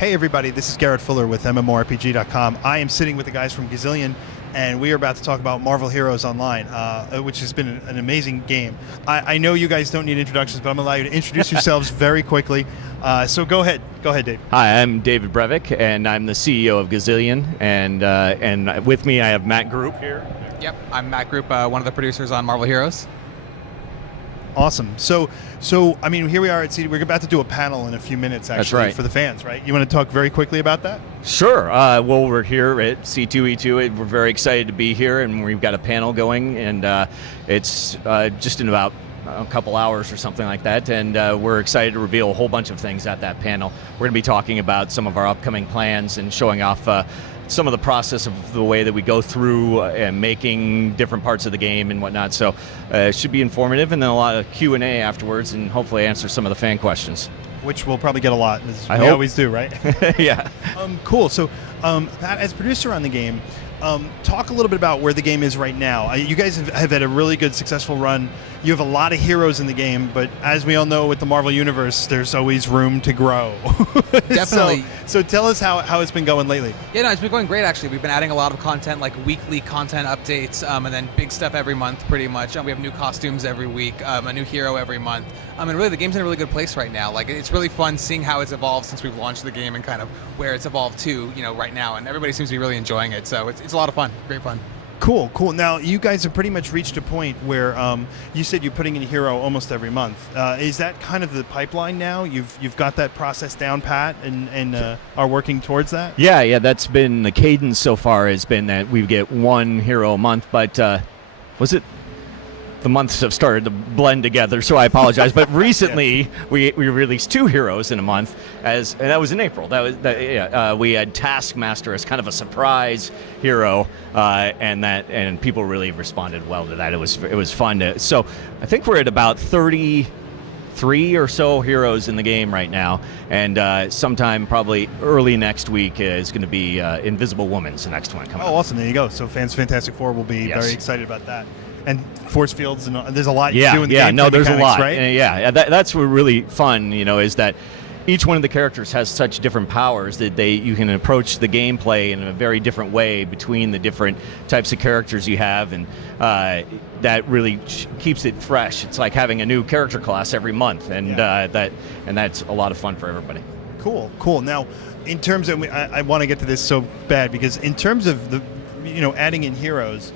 Hey everybody, this is Garrett Fuller with MMORPG.com. I am sitting with the guys from Gazillion, and we are about to talk about Marvel Heroes Online, which has been an amazing game. I know you guys don't need introductions, but I'm going to allow you to introduce yourselves very quickly. So go ahead. Go ahead, Dave. Hi, I'm David Brevik, and I'm the CEO of Gazillion, and with me I have Matt Group here. Yep, I'm Matt Group, one of the producers on Marvel Heroes. Awesome. So I mean, here we are at CD. We're about to do a panel in a few minutes, actually, That's right. for the fans, right? You want to talk very quickly about that? Sure. Well, we're here at C2E2. We're very excited to be here, and we've got a panel going, and it's just in about a couple hours or something like that, and we're excited to reveal a whole bunch of things at that panel. We're going to be talking about some of our upcoming plans and showing off some of the process of the way that we go through and making different parts of the game and whatnot. So it should be informative, and then a lot of Q&A afterwards, and hopefully answer some of the fan questions. Which we'll probably get a lot, as I we hope. always do, right? Yeah. Cool. So, Pat, as producer on the game, talk a little bit about where the game is right now. You guys have had a really good, successful run. You have a lot of heroes in the game, but as we all know with the Marvel Universe, there's always room to grow. Definitely. So tell us how it's been going lately. Yeah, no, it's been going great, actually. We've been adding a lot of content, like weekly content updates, and then big stuff every month, pretty much. We have new costumes every week, a new hero every month. And really, the game's in a really good place right now. Like, it's really fun seeing how it's evolved since we've launched the game and kind of where it's evolved to, right now. And everybody seems to be really enjoying it. So it's a lot of fun. Great fun. Cool. Now, you guys have pretty much reached a point where you said you're putting in a hero almost every month. Is that kind of the pipeline now? You've got that process down pat and are working towards that? Yeah, that's been the cadence so far, has been that we get one hero a month, but the months have started to blend together, so I apologize. But recently, we released 2 heroes in a month, and that was in April. We had Taskmaster as kind of a surprise hero, and people really responded well to that. It was fun. So I think we're at about 33 or so heroes in the game right now, and sometime probably early next week is going to be Invisible Woman's the next one coming. Oh, awesome! There you go. So fans, Fantastic Four will be very excited about that. And force fields, and there's a lot you do in the game. There's a lot. Right? That's what really fun, is that each one of the characters has such different powers that you can approach the gameplay in a very different way between the different types of characters you have, and that really keeps it fresh. It's like having a new character class every month, and that's a lot of fun for everybody. Cool. Now, in terms of, I want to get to this so bad, because in terms of the, adding in heroes,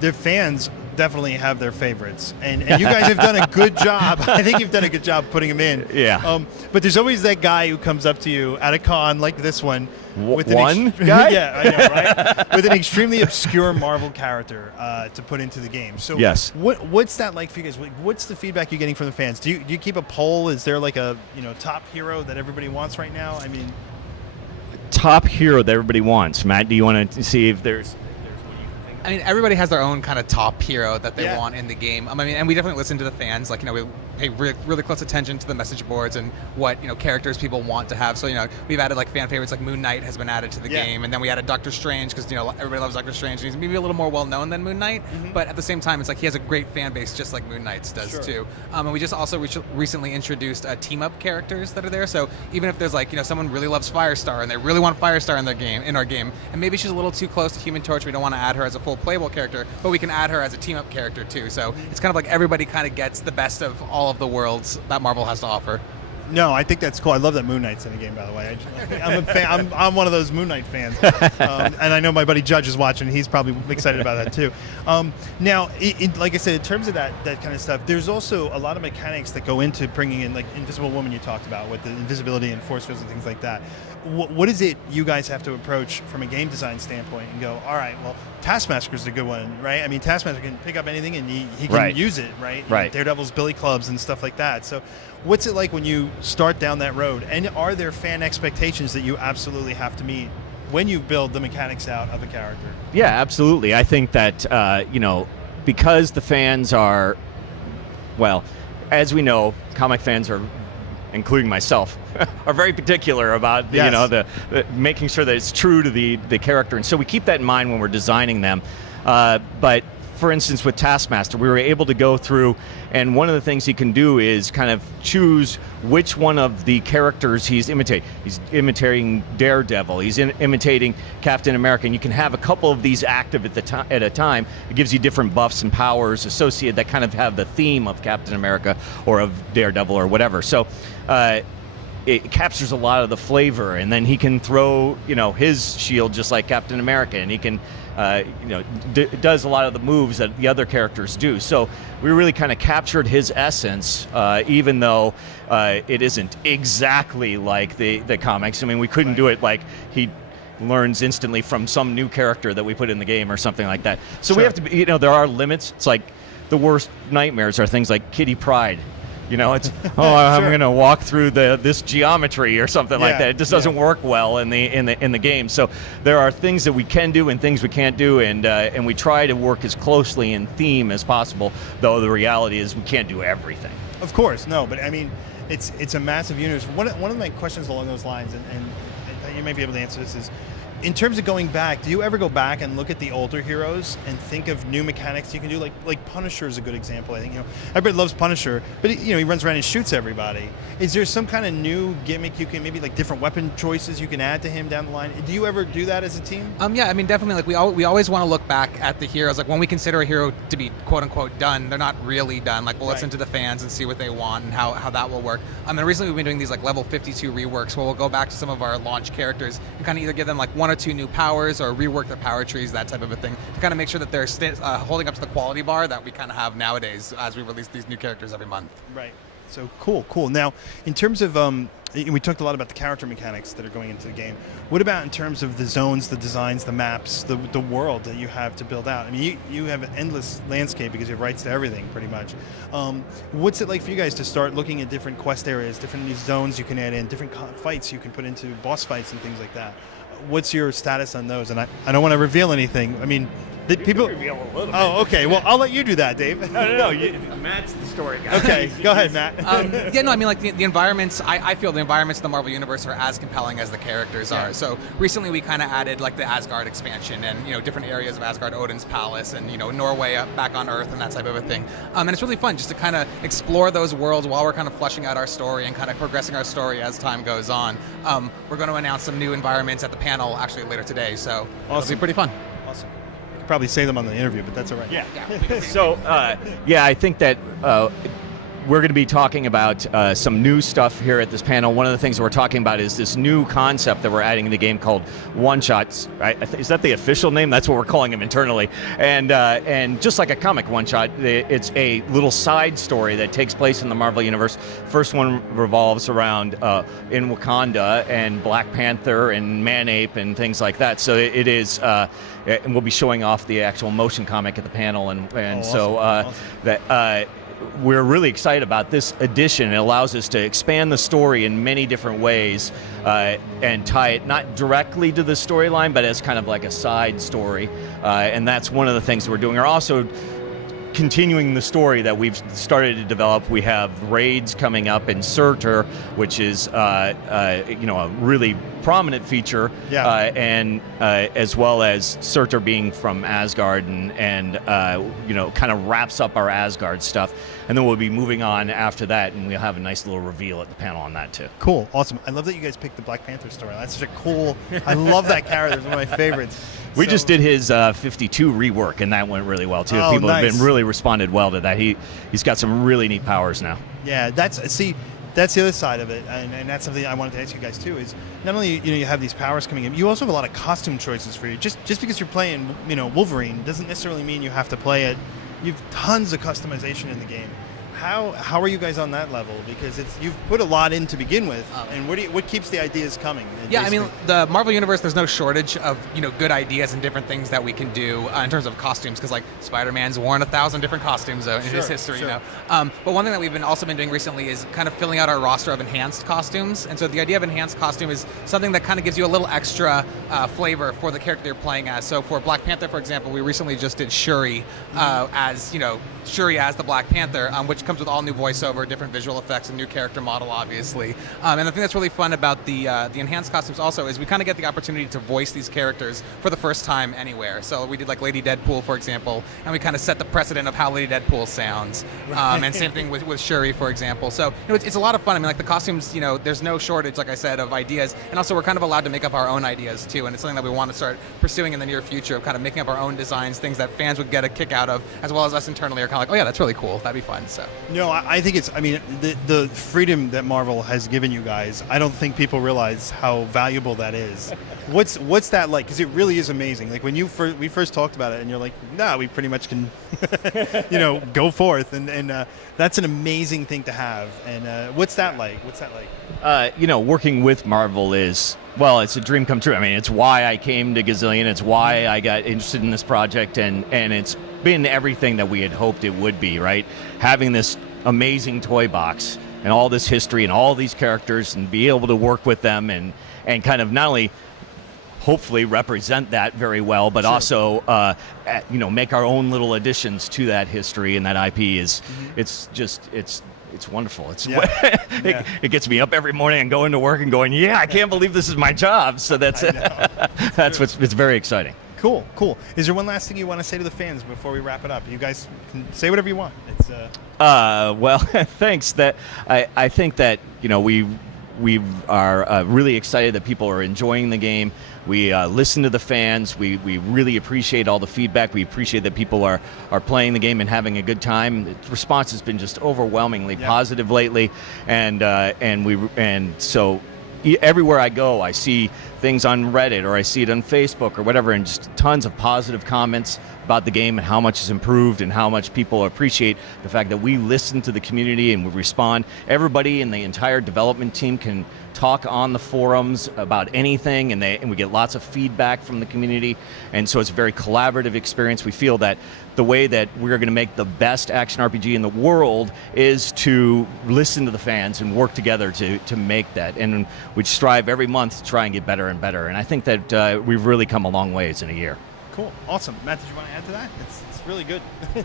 their fans definitely have their favorites, and you guys have done a good job. I think you've done a good job putting them in. Yeah. But there's always that guy who comes up to you at a con like this one. With one guy? Yeah, I know, right? With an extremely obscure Marvel character to put into the game. So yes. What's that like for you guys? What's the feedback you're getting from the fans? Do you keep a poll? Is there like a top hero that everybody wants right now? I mean, top hero that everybody wants. Matt, do you want to see if there's I mean, everybody has their own kind of top hero that they want in the game. And we definitely listen to the fans. Like, we pay really close attention to the message boards and what, characters people want to have. So, we've added like fan favorites, like Moon Knight has been added to the game. And then we added Doctor Strange because, everybody loves Doctor Strange. He's maybe a little more well-known than Moon Knight. Mm-hmm. But at the same time, it's like he has a great fan base just like Moon Knight's does too. And we just also recently introduced team-up characters that are there. So even if there's like, someone really loves Firestar and they really want Firestar in our game, and maybe she's a little too close to Human Torch, we don't want to add her as a full playable character, but we can add her as a team-up character too. So it's kind of like everybody kind of gets the best of all of the worlds that Marvel has to offer. No, I think that's cool. I love that Moon Knight's in the game, by the way. I'm a fan. I'm one of those Moon Knight fans, and I know my buddy Judge is watching. He's probably excited about that too. Now, like I said, in terms of that kind of stuff, there's also a lot of mechanics that go into bringing in, like Invisible Woman you talked about with the invisibility and force fields and things like that. What is it you guys have to approach from a game design standpoint and go, all right, well, Taskmaster's a good one, right? I mean, Taskmaster can pick up anything and he can use it, right? Right. Daredevil's billy clubs and stuff like that. So what's it like when you start down that road? And are there fan expectations that you absolutely have to meet when you build the mechanics out of a character? Yeah, absolutely. I think that, because the fans are, well, as we know, comic fans are, including myself, are very particular about the making sure that it's true to the character, and so we keep that in mind when we're designing them. But for instance, with Taskmaster, we were able to go through, and one of the things he can do is kind of choose which one of the characters he's imitating. He's imitating Daredevil. He's imitating Captain America. And you can have a couple of these active at a time. It gives you different buffs and powers associated that kind of have the theme of Captain America or of Daredevil or whatever. So it captures a lot of the flavor, and then he can throw, his shield just like Captain America, and he can, does a lot of the moves that the other characters do. So we really kind of captured his essence, even though it isn't exactly like the comics. I mean, we couldn't do it like he learns instantly from some new character that we put in the game or something like that. So we have to be, there are limits. It's like the worst nightmares are things like Kitty Pryde. It's I'm going to walk through this geometry or something like that. It just doesn't work well in the game. So there are things that we can do and things we can't do, and we try to work as closely in theme as possible. Though the reality is we can't do everything. Of course, no, but I mean, it's a massive universe. One of my questions along those lines, and you may be able to answer this, is in terms of going back, do you ever go back and look at the older heroes and think of new mechanics you can do? Like Punisher is a good example. I think everybody loves Punisher, but he runs around and shoots everybody. Is there some kind of new gimmick you can, maybe like different weapon choices you can add to him down the line? Do you ever do that as a team? Yeah, I mean, definitely. Like we always want to look back at the heroes. Like when we consider a hero to be quote unquote done, they're not really done. Like we'll listen to the fans and see what they want and how that will work. And recently we've been doing these like level 52 reworks where we'll go back to some of our launch characters and kind of either give them like 1 or 2 new powers or rework their power trees, that type of a thing, to kind of make sure that they're holding up to the quality bar that we kind of have nowadays as we release these new characters every month. Right. So cool. Now, in terms of, we talked a lot about the character mechanics that are going into the game. What about in terms of the zones, the designs, the maps, the world that you have to build out? I mean, you have an endless landscape because you have rights to everything, pretty much. What's it like for you guys to start looking at different quest areas, different zones you can add in, different fights you can put into boss fights and things like that? What's your status on those? And I don't want to reveal anything. I mean, did people reveal a little bit. Oh, okay. Well, I'll let you do that, Dave. No. Matt's the story guy. Okay, go ahead, Matt. I mean, like the environments. I feel the environments in the Marvel Universe are as compelling as the characters are. So recently, we kind of added like the Asgard expansion and different areas of Asgard, Odin's palace, and Norway back on Earth and that type of a thing. And it's really fun just to kind of explore those worlds while we're kind of fleshing out our story and kind of progressing our story as time goes on. We're going to announce some new environments at the panel actually later today. So it'll be pretty fun. Awesome. Probably say them on the interview, but that's all right. Yeah. So, I think that we're going to be talking about some new stuff here at this panel. One of the things that we're talking about is this new concept that we're adding in the game called Oneshots. Is that the official name? That's what we're calling them internally. And just like a comic one-shot, it's a little side story that takes place in the Marvel Universe. First one revolves around in Wakanda and Black Panther and Man-Ape and things like that. So it is, and we'll be showing off the actual motion comic at the panel. Awesome. That. We're really excited about this edition. It allows us to expand the story in many different ways and tie it not directly to the storyline, but as kind of like a side story. And that's one of the things that we're doing. We're also continuing the story that we've started to develop. We have raids coming up in Surtur, which is a really prominent feature, and as well as Surtur being from Asgard and kind of wraps up our Asgard stuff. And then we'll be moving on after that, and we'll have a nice little reveal at the panel on that too. Cool, awesome. I love that you guys picked the Black Panther story. That's such a cool. I love that character. It's one of my favorites. We just did his 52 rework, and that went really well too. People have been really responded well to that. He's got some really neat powers now. Yeah, that's the other side of it, and that's something I wanted to ask you guys too. Is not only you have these powers coming in, you also have a lot of costume choices for you. Just because you're playing Wolverine doesn't necessarily mean you have to play it. You've tons of customization in the game. How are you guys on that level? Because you've put a lot in to begin with, and what keeps the ideas coming? Yeah, basically? I mean, the Marvel Universe, there's no shortage of good ideas and different things that we can do in terms of costumes. Because like Spider-Man's worn 1,000 different costumes in his history, But one thing that we've also been doing recently is kind of filling out our roster of enhanced costumes. And so the idea of enhanced costume is something that kind of gives you a little extra flavor for the character you're playing as. So for Black Panther, for example, we recently just did Shuri as the Black Panther, which comes with all new voiceover, different visual effects, and new character model, obviously. And the thing that's really fun about the enhanced costumes also is we kind of get the opportunity to voice these characters for the first time anywhere. So we did like Lady Deadpool, for example, and we kind of set the precedent of how Lady Deadpool sounds. And same thing with Shuri, for example. So it's a lot of fun. I mean, like the costumes, there's no shortage, like I said, of ideas, and also we're kind of allowed to make up our own ideas too. And it's something that we want to start pursuing in the near future, of kind of making up our own designs, things that fans would get a kick out of, as well as us internally are kind of like, oh yeah, that's really cool. That'd be fun. So no, I think the freedom that Marvel has given you guys, I don't think people realize how valuable that is. What's that like? Because it really is amazing. Like when we first talked about it, and you're like, nah, we pretty much can, go forth, and that's an amazing thing to have. And what's that like? Working with Marvel is, well, it's a dream come true. I mean, it's why I came to Gazillion. It's why I got interested in this project, and it's been everything that we had hoped it would be, right? Having this amazing toy box and all this history and all these characters, and be able to work with them and kind of not only hopefully represent that very well, but also make our own little additions to that history and that IP is it's wonderful. It gets me up every morning and going to work and going, yeah, I can't believe this is my job. So that's it's very exciting. Cool. Is there one last thing you want to say to the fans before we wrap it up? You guys can say whatever you want. It's well, thanks. I think that we are really excited that people are enjoying the game. We listen to the fans. We really appreciate all the feedback. We appreciate that people are playing the game and having a good time. The response has been just overwhelmingly positive lately, and so everywhere I go, I see things on Reddit or I see it on Facebook or whatever, and just tons of positive comments about the game and how much it's improved and how much people appreciate the fact that we listen to the community and we respond. Everybody in the entire development team can talk on the forums about anything, and we get lots of feedback from the community, and so it's a very collaborative experience. We feel that the way that we're going to make the best action RPG in the world is to listen to the fans and work together to make that, and we strive every month to try and get better and better, and I think that we've really come a long ways in a year. Cool. Awesome. Matt, did you want to add to that? It's really good.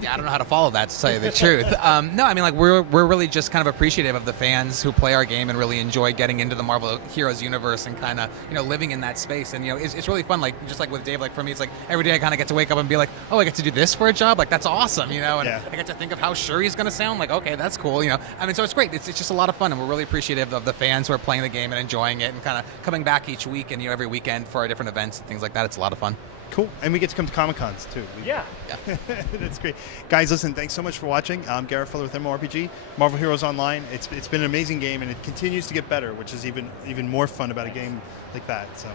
Yeah, I don't know how to follow that, to tell you the truth. No, I mean, like, we're really just kind of appreciative of the fans who play our game and really enjoy getting into the Marvel Heroes universe and kind of, living in that space. And, it's really fun. Like, just like with Dave, like, for me, it's like every day I kind of get to wake up and be like, oh, I get to do this for a job? Like, that's awesome, and I get to think of how Shuri's going to sound. Like, okay, that's cool, I mean, so it's great. It's just a lot of fun, and we're really appreciative of the fans who are playing the game and enjoying it and kind of coming back each week and, every weekend for our different events and things like that. It's a lot of fun. Cool. And we get to come to Comic-Cons, too. Yeah. That's great. Guys, listen, thanks so much for watching. I'm Garrett Fuller with MMORPG, Marvel Heroes Online. It's been an amazing game, and it continues to get better, which is even more fun about a game like that. So